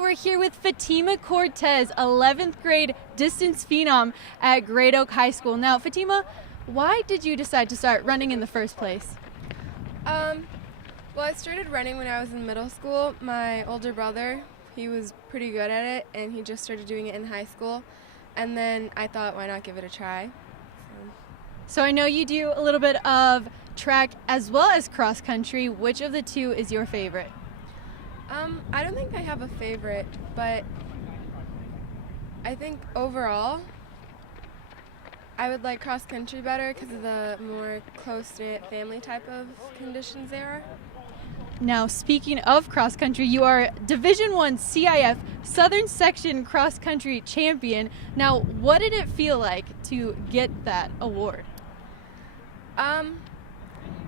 We're here with Fatima Cortes, 11th grade distance phenom at Great Oak High School. Now, Fatima, why did you decide to start running in the first place? Well, I started running when I was in middle school. My older brother, he was pretty good at it, and he just started doing it in high school. And then I thought, why not give it a try? So I know you do a little bit of track as well as cross country. Which of the two is your favorite? I don't think I have a favorite, but I think overall, I would like cross country better because of the more close-knit family type of conditions there are. Now, speaking of cross country, you are Division I CIF Southern Section Cross Country Champion. Now, what did it feel like to get that award?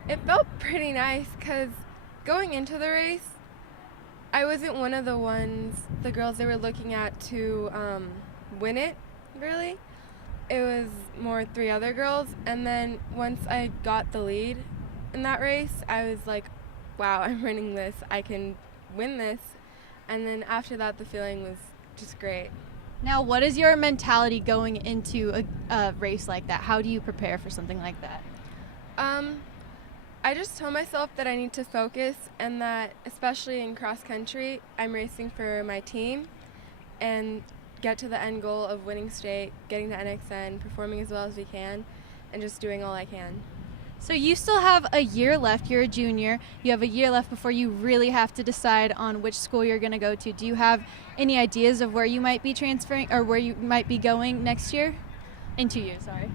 It felt pretty nice because going into the race, I wasn't one of the girls they were looking at to win it, really. It was more three other girls, and then once I got the lead in that race, I was like, wow, I'm winning this, I can win this. And then after that, the feeling was just great. Now, what is your mentality going into a race like that? How do you prepare for something like that? I just tell myself that I need to focus, and that especially in cross country, I'm racing for my team and get to the end goal of winning state, getting to NXN, performing as well as we can, and just doing all I can. So you still have a year left. You're a junior. You have a year left before you really have to decide on which school you're going to go to. Do you have any ideas of where you might be transferring or where you might be going next year? In 2 years, sorry.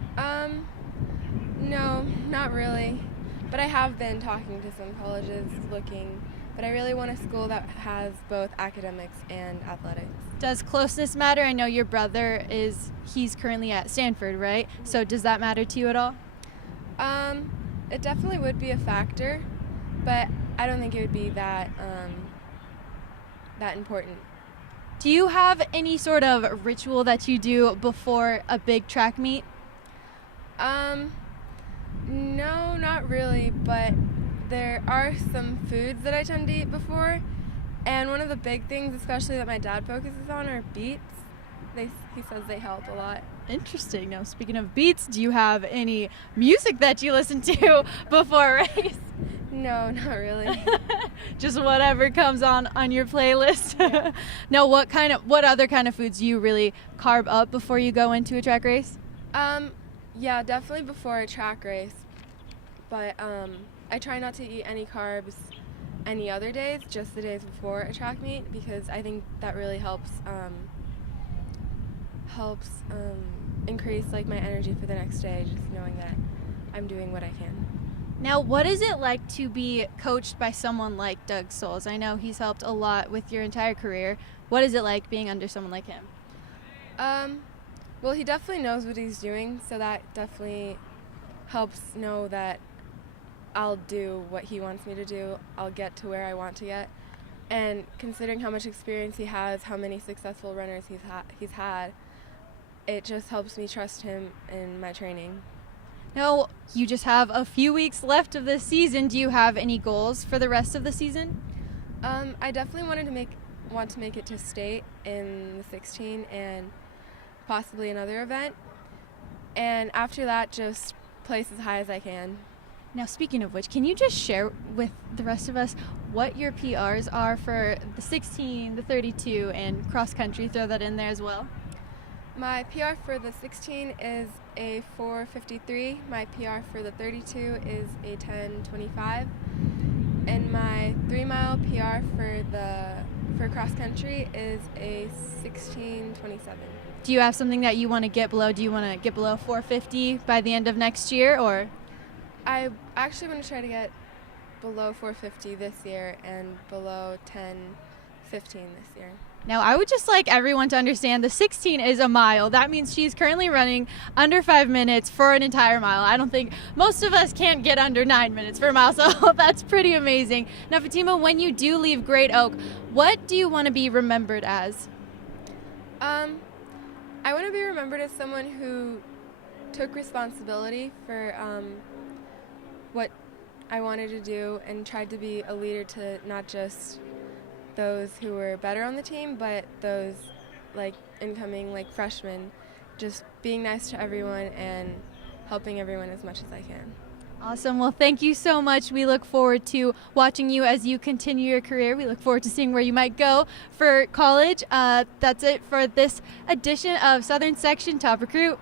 No, not really. But I have been talking to some colleges looking, but I really want a school that has both academics and athletics. Does closeness matter? I know your brother he's currently at Stanford, right? So does that matter to you at all? It definitely would be a factor, but I don't think it would be that important. Do you have any sort of ritual that you do before a big track meet? No, not really, but there are some foods that I tend to eat before, and one of the big things, especially that my dad focuses on, are beets. He says they help a lot. Interesting. Now, speaking of beets, do you have any music that you listen to before a race? No, not really. Just whatever comes on your playlist. Yeah. Now, what other kind of foods do you really carb up before you go into a track race? Yeah, definitely before a track race, but I try not to eat any carbs any other days, just the days before a track meet, because I think that really helps increase like my energy for the next day, just knowing that I'm doing what I can. Now, what is it like to be coached by someone like Doug Souls? I know he's helped a lot with your entire career. What is it like being under someone like him? Well, he definitely knows what he's doing, so that definitely helps know that I'll do what he wants me to do. I'll get to where I want to get. And considering how much experience he has, how many successful runners he's had, it just helps me trust him in my training. Now, you just have a few weeks left of this season. Do you have any goals for the rest of the season? I definitely want to make it to state in the 16 and possibly another event. And after that, just place as high as I can. Now, speaking of which, can you just share with the rest of us what your PRs are for the 16, the 32, and cross country? Throw that in there as well. My PR for the 16 is a 4:53. My PR for the 32 is a 10:25. And my 3-mile PR for cross country is a 16:27. Do you have something that you want to get below? Do you want to get below 450 by the end of next year, or? I actually want to try to get below 450 this year and below 10:15 this year. Now, I would just like everyone to understand the 16 is a mile. That means she's currently running under 5 minutes for an entire mile. I don't think most of us can't get under 9 minutes for a mile, so that's pretty amazing. Now, Fatima, when you do leave Great Oak, what do you want to be remembered as? I want to be remembered as someone who took responsibility for what I wanted to do and tried to be a leader to not just those who were better on the team, but those like incoming like freshmen, just being nice to everyone and helping everyone as much as I can. Awesome. Well, thank you so much. We look forward to watching you as you continue your career. We look forward to seeing where you might go for college. That's it for this edition of Southern Section Top Recruit.